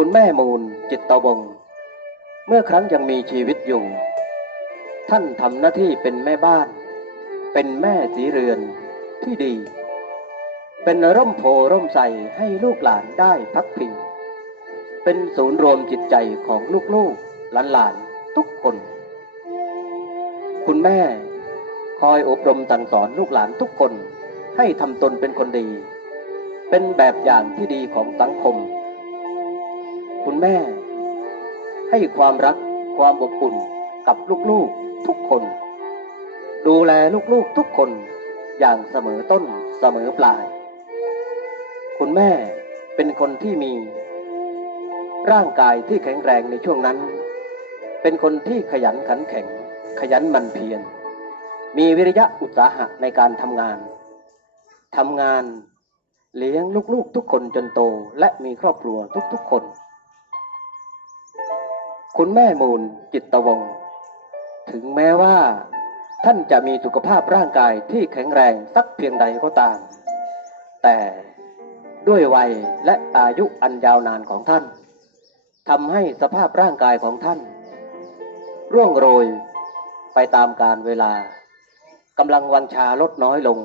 คุณแม่มูลจิตตวงศ์เมื่อครั้งยังมีชีวิตอยู่ ท่านทำหน้าที่เป็นแม่บ้าน เป็นแม่สีเรือนที่ดี เป็นร่มโพร่มใสให้ลูกหลานได้พักพิง เป็นศูนย์รวมจิตใจของลูกๆหลานๆทุกคน คุณแม่คอยอบรมสั่งสอนลูกหลานทุกคนให้ทำตนเป็นคนดี เป็นแบบอย่างที่ดีของสังคม คุณแม่ ให้ความรักความอบอุ่นกับลูกๆทุกคน ดูแลลูกๆทุกคนอย่างเสมอต้นเสมอปลาย คุณแม่เป็นคนที่มี ร่างกายที่แข็งแรงในช่วงนั้น เป็นคนที่ขยันขันแข็ง ขยันมันเพียรมีวิริยะอุตสาหะในการทำงานทำงานเลี้ยงลูกๆทุกคนจนโตและมีครอบครัวทุกๆคน คุณแม่มูลจิตตวง ถึงแม้ว่า ท่านจะมีสุขภาพร่างกายที่แข็งแรงสักเพียงใดก็ตาม แต่ด้วยวัยและอายุอันยาวนานของท่านทำให้สภาพร่างกายของท่าน ร่วงโรยไปตามกาลเวลากำลังวังชาลดน้อยลง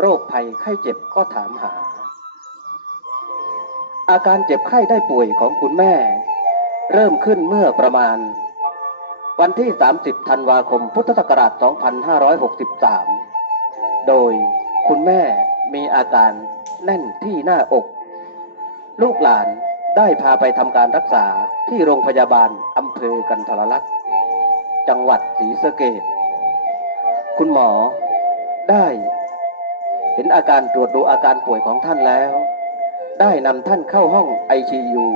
โรคภัยไข้เจ็บก็ถามหา อาการเจ็บไข้ได้ป่วยของคุณแม่ เริ่มขึ้นเมื่อประมาณ วันที่ 30 ธันวาคม พุทธศักราช 2563 โดยคุณแม่มีอาการแน่นที่หน้าอก ลูกหลานได้พาไปทำการรักษาที่โรงพยาบาลอำเภอกันทรลักษณ์จังหวัดศรีสะเกษคุณหมอได้เห็นอาการตรวจดูอาการป่วยของท่านแล้ว ได้นำท่านเข้าห้อง ICU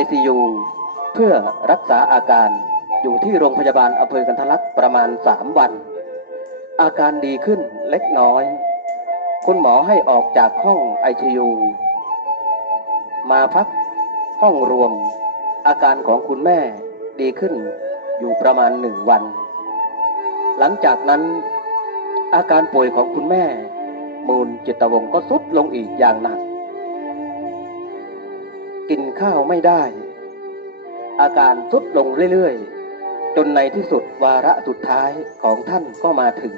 ICU เพื่อรักษาอาการอยู่ที่โรงพยาบาลอำเภอกันทลักษ์ประมาณ 3 วัน อาการดีขึ้นเล็กน้อย คุณหมอให้ออกจากห้อง ICU มาพักห้องรวม อาการของคุณแม่ดีขึ้นอยู่ประมาณหนึ่งวัน หลังจากนั้น อาการป่วยของคุณแม่ มูลจิตวงก็ทรุดลงอีกอย่างหนัก ข้าวไม่ได้ อาการทรุดลงเรื่อยๆ จนในที่สุดวาระสุดท้ายของท่านก็มาถึง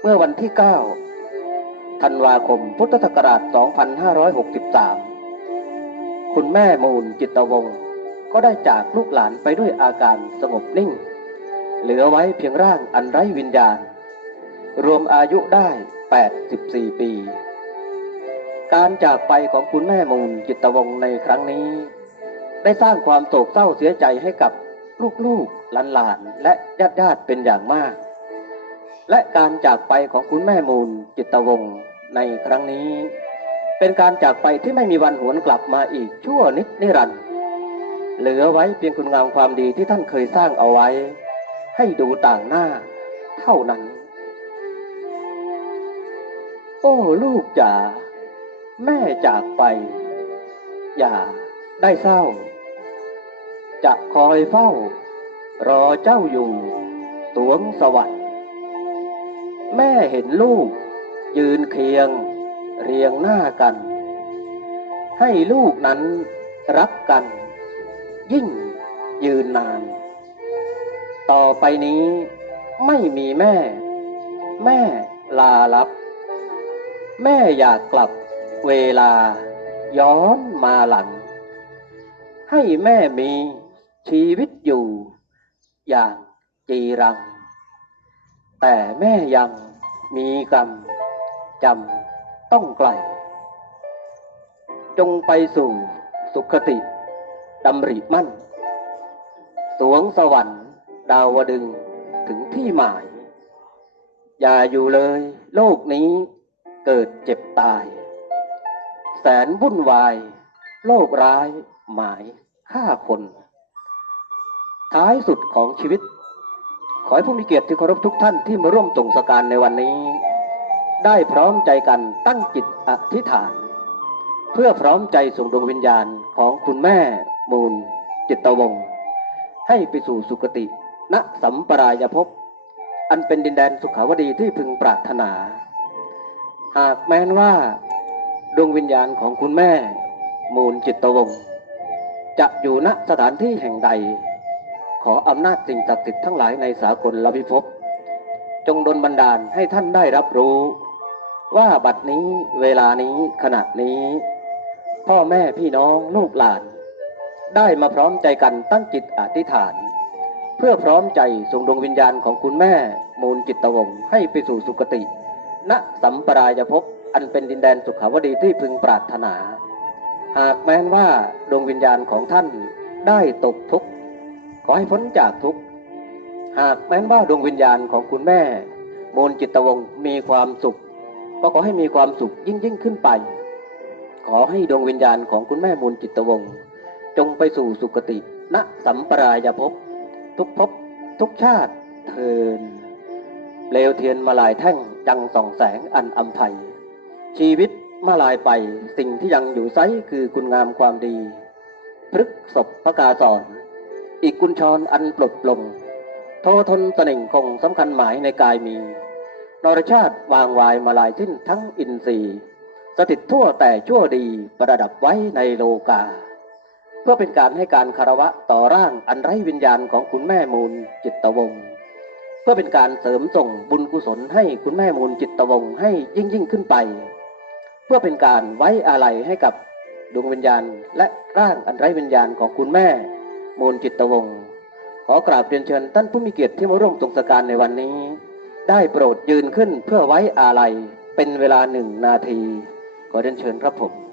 เมื่อวันที่ 9 ธันวาคมพุทธศักราช 2563 คุณแม่มูลจิตวงศ์ก็ได้จากลูกหลานไปด้วยอาการสงบนิ่ง เหลือไว้เพียงร่างอันไร้วิญญาณ รวมอายุได้ 84 ปี การจากไปของคุณแม่มูลจิตวงศ์ในครั้งนี้ ได้สร้างความโศกเศร้าเสียใจให้กับลูกๆหลานๆและญาติๆเป็นอย่างมาก และการจากไปของคุณแม่มูลจิตวงศ์ในครั้งนี้ เป็นการจากไปที่ไม่มีวันหวนกลับมาอีกชั่วนิดนิรันดร์เหลือไว้เพียงคุณงามความดีที่ท่านเคยสร้างเอาไว้ ให้ดูต่างหน้า เท่านั้น โอ้ลูกจ๋า แม่จากไป อย่าได้เศร้า จะคอยเฝ้า รอเจ้าอยู่สวงสวรรค์ แม่เห็นลูก ยืนเคียง เรียงหน้ากัน ให้ลูกนั้นรักกัน ยิ่งยืนนาน ต่อไปนี้ไม่มีแม่ แม่ลาลับ แม่อยากกลับ เวลาย้อนมาหลัง ให้แม่มีชีวิตอยู่ อย่างจีรัง แต่แม่ยังมีกรรมจำต้องไกล จงไปสู่สุขติดำริมั่น สวงสวรรค์ดาวดึงถึงที่หมาย อย่าอยู่เลยโลกนี้เกิดเจ็บตาย สนวุ่นวาย โลกร้าย หมายฆ่าคน ท้ายสุดของชีวิต ขอให้ผู้มีเกียรติที่เคารพทุกท่านที่มาร่วมตรงสการในวันนี้ ได้พร้อมใจกันตั้งจิตอธิษฐาน เพื่อพร้อมใจส่งดวงวิญญาณของคุณแม่มูล จิตตวงศ์ให้ไปสู่สุคติ ณสัมปรายภพอันเป็นดินแดนสุขาวดีที่พึงปรารถนา หากแม้นว่า ดวงวิญญาณของคุณแม่ มูลจิตตวงศ์จะอยู่ณสถานที่แห่งใด ขออำนาจสิ่งศักดิ์สิทธิ์ทั้งหลายในสากลละพิภพจงดลบันดาลให้ท่านได้รับรู้ ว่าบัดนี้เวลานี้ขณะนี้ พ่อแม่พี่น้องลูกหลาน ได้มาพร้อมใจกันตั้งจิตอธิษฐาน เพื่อพร้อมใจส่งดวงวิญญาณของคุณแม่ มูลจิตวงศ์ให้ไปสู่สุคติ ณสัมปรายภพ อันเป็นดินแดนสุขาวดีที่พึงปรารถนา หากแม้นว่าดวงวิญญาณของท่านได้ตกทุกข์ขอให้พ้นจากทุกข์หากแม้นว่าดวงวิญญาณของคุณแม่มูลจิตวงมีความสุขก็ขอให้มีความสุขยิ่งยิ่งขึ้นไป ขอให้ดวงวิญญาณของคุณแม่มูลจิตวงจงไปสู่สุคติณสัมปรายภพทุกภพทุกชาติเทินเปลวเทียนมาลายแท่งจังส่องแสงอันอำไพ ชีวิตมาลายไป สิ่งที่ยังอยู่ไซคือคุณงามความดีพฤกศพพระกาสอน อีกกุญชรอันปลดปลง โททนตะหนึ่งคงสำคัญหมายในกายมี นรชาติวางวายมาลายสิ้นทั้งอินทรีย์สถิตทั่วแต่ชั่วดีประดับไว้ในโลกา เพื่อเป็นการให้การคารวะต่อร่างอันไร้วิญญาณของคุณแม่มูลจิตวงศ์เพื่อเป็นการเสริมส่งบุญกุศลให้คุณแม่มูลจิตวงศ์ให้ยิ่งยิ่งขึ้นไป เพื่อเป็นการไว้อาลัยให้กับดวงวิญญาณ และร่างอันไร้วิญญาณของคุณแม่ มูลจิตวงศ์ขอกราบเรียนเชิญท่านผู้มีเกียรติที่มาร่วมตรงสการในวันนี้ ได้โปรดยืนขึ้นเพื่อไว้อาลัยเป็นเวลาหนึ่งนาที ขอเรียนเชิญครับผม